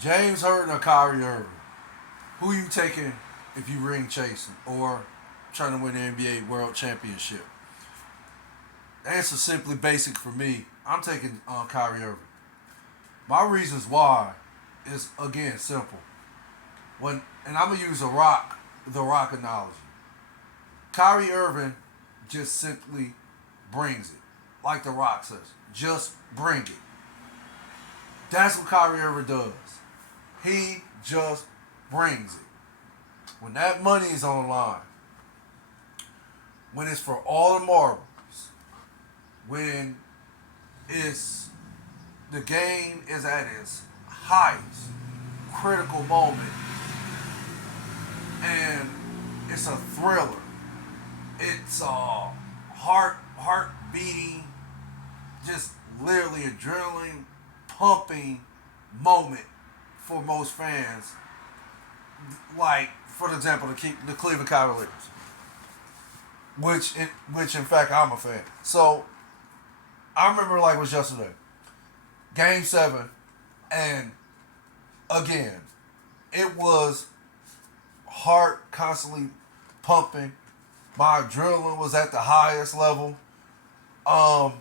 James Harden or Kyrie Irving? Who you taking if you ring chasing or trying to win the NBA World Championship? The answer's simply basic for me. I'm taking Kyrie Irving. My reasons why is again simple. And I'm gonna use the Rock analogy. Kyrie Irving just simply brings it, like the Rock says. Just bring it. That's what Kyrie Irving does. He just brings it. When that money is on the line, when it's for all the marbles, when it's the game is at its highest critical moment, and it's a thriller. It's a heart beating, just literally adrenaline pumping moment for most fans. Like, for example, the Cleveland Cavaliers, which in fact I'm a fan. So I remember like it was yesterday, Game 7, and again, it was heart constantly pumping. My adrenaline was at the highest level. I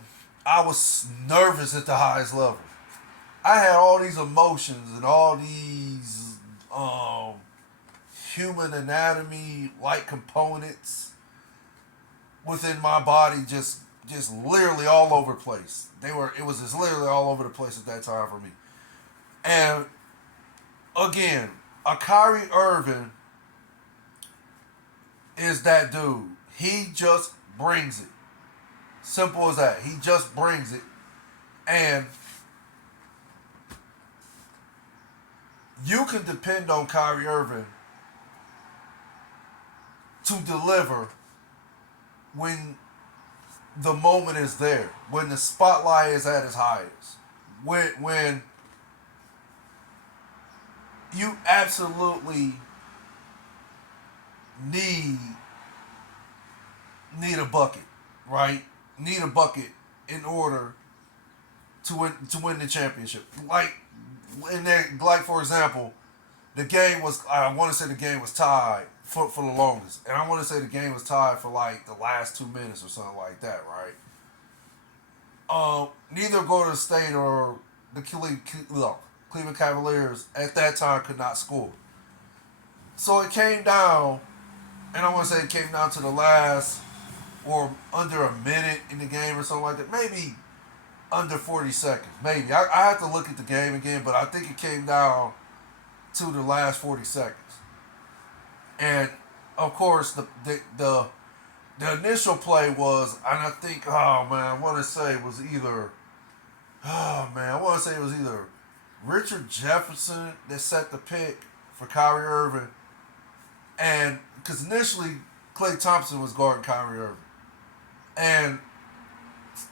was nervous at the highest level. I had all these emotions and all these human anatomy like components within my body just literally all over the place. It was just literally all over the place at that time for me. And again, a Kyrie Irving is that dude. He just brings it. Simple as that. He just brings it. And you can depend on Kyrie Irving to deliver when the moment is there, when the spotlight is at its highest, when you absolutely need need a bucket, right? Need a bucket in order to win the championship. Like for example, the game was I want to say the game was tied for the longest, and I want to say the game was tied for like the last 2 minutes or something like that, right? Neither Golden State or the Cleveland Cavaliers at that time could not score. So it came down, and I want to say it came down to the last or under a minute in the game or something like that. Maybe under 40 seconds. Maybe. I have to look at the game again, but I think it came down to the last 40 seconds. And of course, the initial play was, and I think, oh man, I want to say it was either, oh man, I want to say it was either Richard Jefferson that set the pick for Kyrie Irving, and because initially Klay Thompson was guarding Kyrie Irving, and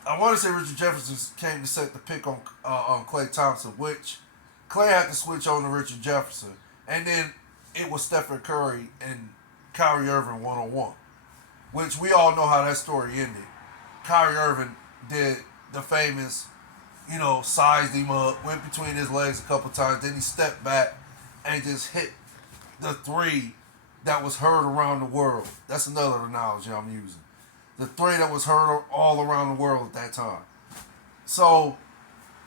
I want to say Richard Jefferson came to set the pick on Klay Thompson, which Klay had to switch on to Richard Jefferson, and then it was Stephen Curry and Kyrie Irving 1-on-1, which we all know how that story ended. Kyrie Irving did the famous, sized him up, went between his legs a couple times, then he stepped back and just hit the three that was heard around the world. That's another analogy I'm using. The three that was heard all around the world at that time. So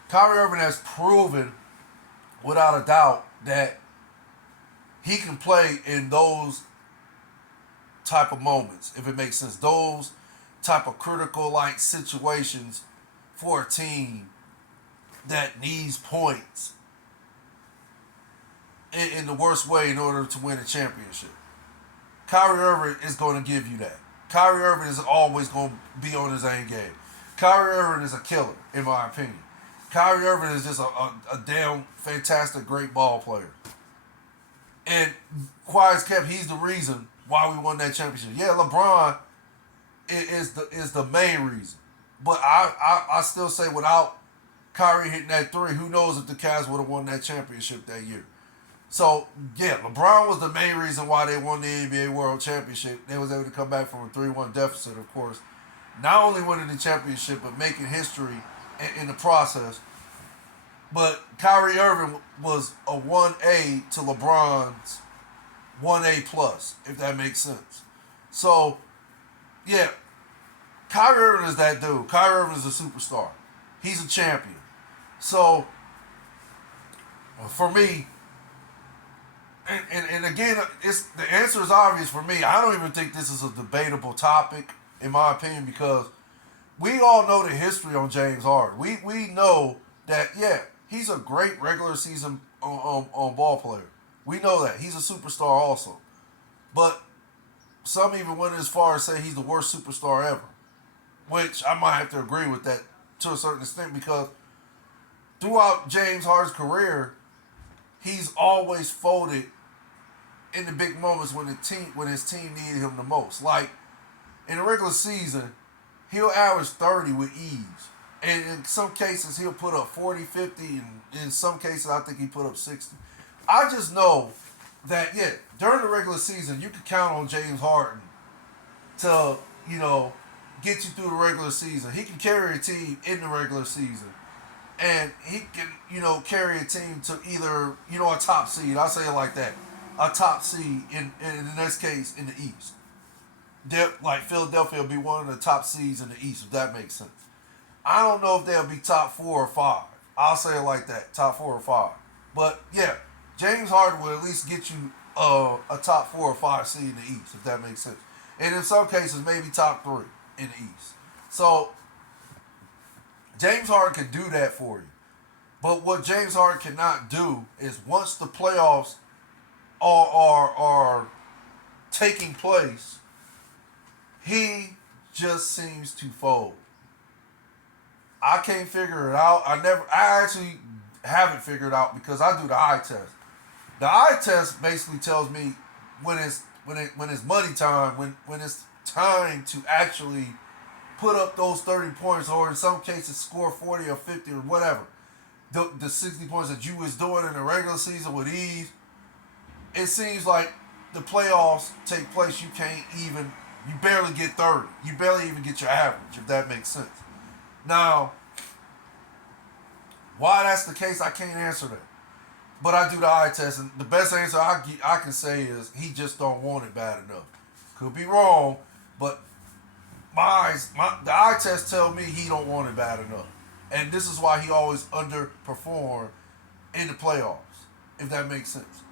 Kyrie Irving has proven without a doubt that he can play in those type of moments, if it makes sense. Those type of critical like situations for a team that needs points in the worst way in order to win a championship. Kyrie Irving is going to give you that. Kyrie Irving is always going to be on his own game. Kyrie Irving is a killer, in my opinion. Kyrie Irving is just a damn fantastic, great ball player. And quiet as kept, he's the reason why we won that championship. Yeah, LeBron is the main reason. But I still say without Kyrie hitting that three, who knows if the Cavs would have won that championship that year. So, yeah, LeBron was the main reason why they won the NBA World Championship. They was able to come back from a 3-1 deficit, of course. Not only winning the championship, but making history in the process. But Kyrie Irving was a 1A to LeBron's 1A plus, if that makes sense. So, yeah, Kyrie Irving is that dude. Kyrie Irving is a superstar. He's a champion. So, for me, and again, the answer is obvious for me. I don't even think this is a debatable topic, in my opinion, because we all know the history on James Harden. We know that, yeah, he's a great regular season on ball player. We know that. He's a superstar also. But some even went as far as say he's the worst superstar ever, which I might have to agree with that to a certain extent because throughout James Harden's career, he's always folded in the big moments when his team needed him the most. Like in the regular season, he'll average 30 with ease. And in some cases, he'll put up 40, 50, and in some cases, I think he put up 60. I just know that, yeah, during the regular season, you can count on James Harden to, get you through the regular season. He can carry a team in the regular season. And he can, carry a team to either, a top seed. I'll say it like that. A top seed, in this case, in the East. Like Philadelphia will be one of the top seeds in the East, if that makes sense. I don't know if they'll be top 4 or 5. I'll say it like that, top 4 or 5. But yeah, James Harden will at least get you a top 4 or 5 seed in the East, if that makes sense. And in some cases, maybe top 3 in the East. So James Harden can do that for you. But what James Harden cannot do is once the playoffs are taking place, he just seems to fold. I can't figure it out. I actually haven't figured it out because I do the eye test. The eye test basically tells me when it's money time, when it's time to actually put up those 30 points, or in some cases score 40 or 50 or whatever. The 60 points that you was doing in the regular season with ease, it seems like the playoffs take place, you barely get 30. You barely even get your average, if that makes sense. Now, why that's the case, I can't answer that. But I do the eye test, and the best answer I can say is he just don't want it bad enough. Could be wrong, but the eye test tell me he don't want it bad enough. And this is why he always underperformed in the playoffs, if that makes sense.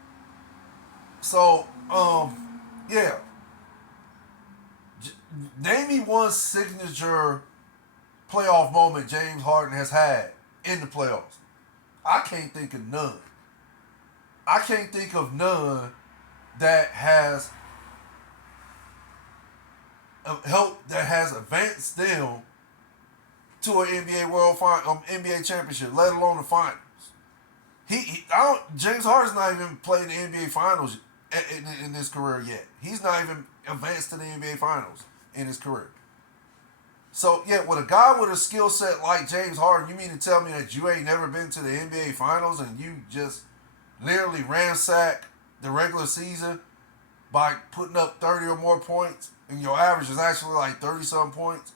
So, yeah. Name me one signature playoff moment James Harden has had in the playoffs. I can't think of none. I can't think of none that has advanced them to an NBA championship, let alone the finals. James Harden's not even played in the NBA finals in his career yet. He's not even advanced to the NBA finals in his career. So, yeah, with a guy with a skill set like James Harden, you mean to tell me that you ain't never been to the NBA finals and you just literally ransack the regular season by putting up 30 or more points, and your average is actually like 30-something points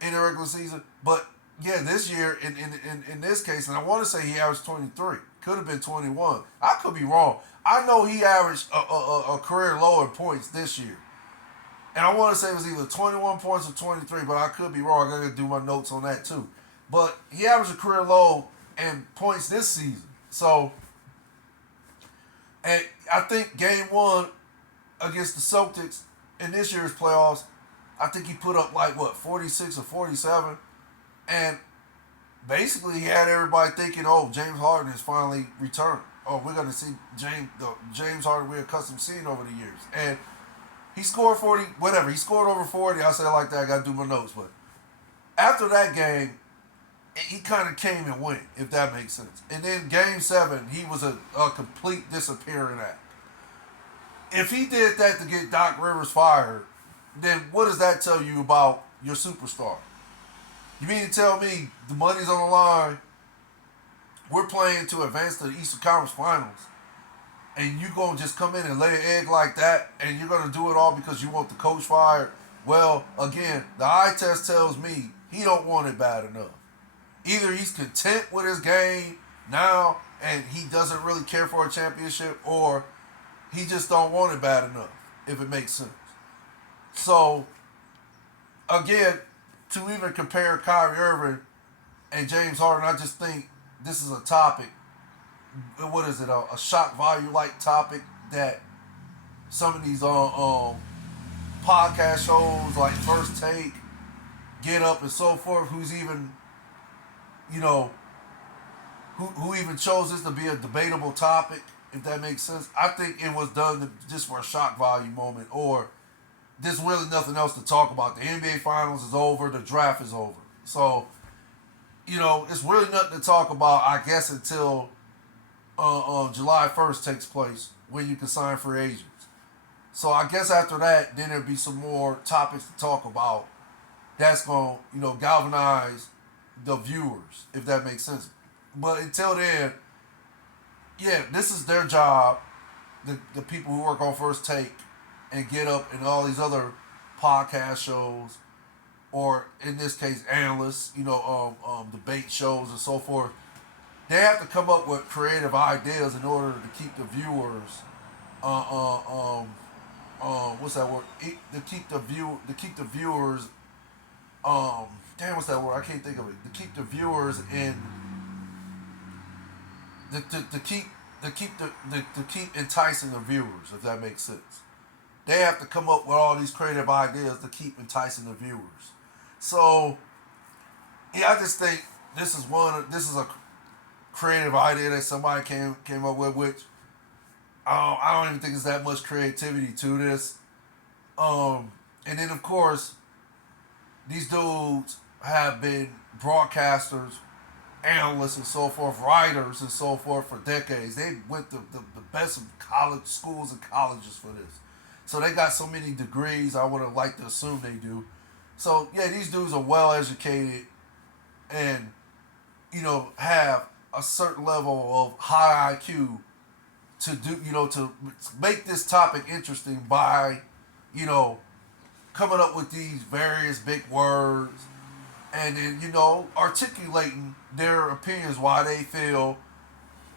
in the regular season? But, yeah, this year, in this case, and I want to say he averaged 23. Could have been 21. I could be wrong. I know he averaged a career low in points this year. And I want to say it was either 21 points or 23, but I could be wrong. I got to do my notes on that too. But he averaged a career low in points this season. So, and I think game 1 against the Celtics in this year's playoffs, I think he put up 46 or 47. And basically he had everybody thinking, oh, James Harden has finally returned. Oh, we're going to see James Harden we're accustomed to seeing over the years. And he scored 40, whatever. He scored over 40. I say it like that. I got to do my notes. But after that game, he kind of came and went, if that makes sense. And then game 7, he was a complete disappearing act. If he did that to get Doc Rivers fired, then what does that tell you about your superstar? You mean to tell me the money's on the line, we're playing to advance to the Eastern Conference Finals, and you going to just come in and lay an egg like that, and you're going to do it all because you want the coach fired? Well, again, the eye test tells me he don't want it bad enough. Either he's content with his game now, and he doesn't really care for a championship, or he just don't want it bad enough, if it makes sense. So again, to even compare Kyrie Irving and James Harden, I just think this is a topic. What is it? A shock value like topic that some of these podcast shows like First Take, Get Up, and so forth, who's even, you know, who even chose this to be a debatable topic, if that makes sense. I think it was done just for a shock value moment, or there's really nothing else to talk about. The NBA Finals is over, the draft is over. So, it's really nothing to talk about, I guess, until July 1st takes place, when you can sign free agents. So I guess after that, then there'll be some more topics to talk about that's going to, galvanize the viewers, if that makes sense. But until then, yeah, this is their job, the people who work on First Take and Get Up and all these other podcast shows, or in this case, analysts, debate shows and so forth. They have to come up with creative ideas in order to keep the viewers, what's that word? To keep the viewers, what's that word? I can't think of it. To keep the viewers in, to keep enticing the viewers, if that makes sense. They have to come up with all these creative ideas to keep enticing the viewers. So, yeah, I just think this is a creative idea that somebody came up with, which I don't even think there's that much creativity to this. And then, of course, these dudes have been broadcasters, analysts, and so forth, writers, and so forth for decades. They went to the best of college schools and colleges for this. So they got so many degrees, I would have liked to assume they do. So, yeah, these dudes are well educated and, have a certain level of high IQ to do, to make this topic interesting by, coming up with these various big words and then, articulating their opinions, why they feel,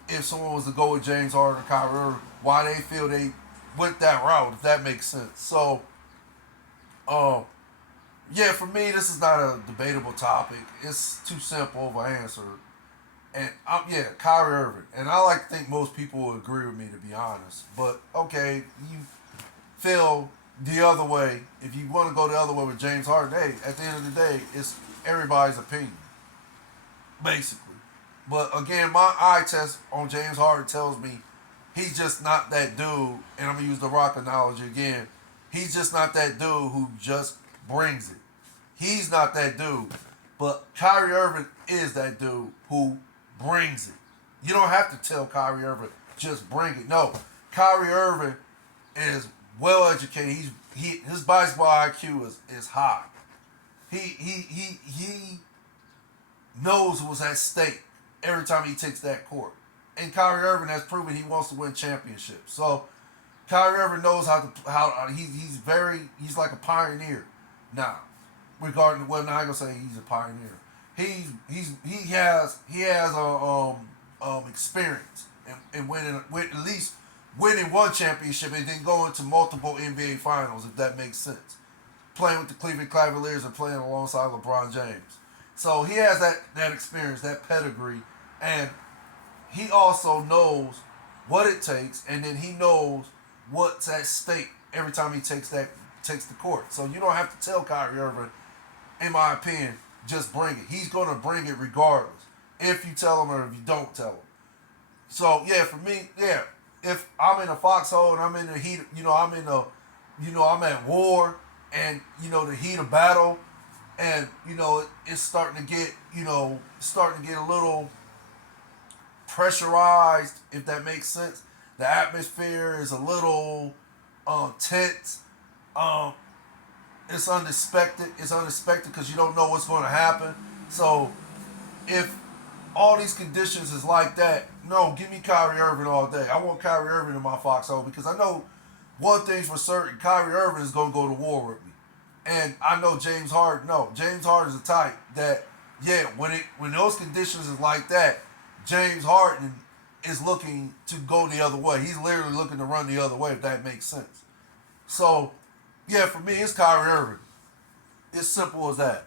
if someone was to go with James Harden or Kyrie Irving, why they feel they went that route, if that makes sense. So, yeah, for me, this is not a debatable topic. It's too simple of an answer. And, Kyrie Irving. And I like to think most people will agree with me, to be honest. But, okay, you feel the other way. If you want to go the other way with James Harden, hey, at the end of the day, it's everybody's opinion, basically. But, again, my eye test on James Harden tells me he's just not that dude, and I'm going to use the Rock analogy again. He's just not that dude who just brings it. He's not that dude. But Kyrie Irving is that dude who brings it. You don't have to tell Kyrie Irving, just bring it. No, Kyrie Irving is well educated. His basketball IQ is high. He knows what's at stake every time he takes that court. And Kyrie Irving has proven he wants to win championships. So Kyrie Irving knows he's like a pioneer now. Regarding, well, now I'm gonna say he's a pioneer. He has experience in winning, at least winning one championship and then going to multiple NBA finals, if that makes sense. Playing with the Cleveland Cavaliers and playing alongside LeBron James. So he has that experience, that pedigree, and he also knows what it takes, and then he knows what's at stake every time he takes the court. So you don't have to tell Kyrie Irving, in my opinion, just bring it. He's going to bring it regardless, if you tell him or if you don't tell him. So, yeah, for me, yeah, if I'm in a foxhole and I'm in the heat, I'm at war and, the heat of battle and, it's starting to get a little pressurized, if that makes sense. The atmosphere is a little tense. It's unexpected. It's unexpected because you don't know what's going to happen. So, if all these conditions is like that, no, give me Kyrie Irving all day. I want Kyrie Irving in my foxhole because I know one thing's for certain: Kyrie Irving is going to go to war with me. And I know James Harden. No, James Harden is the type that, yeah, when those conditions is like that, James Harden is looking to go the other way. He's literally looking to run the other way, if that makes sense. So, yeah, for me, it's Kyrie Irving. It's simple as that.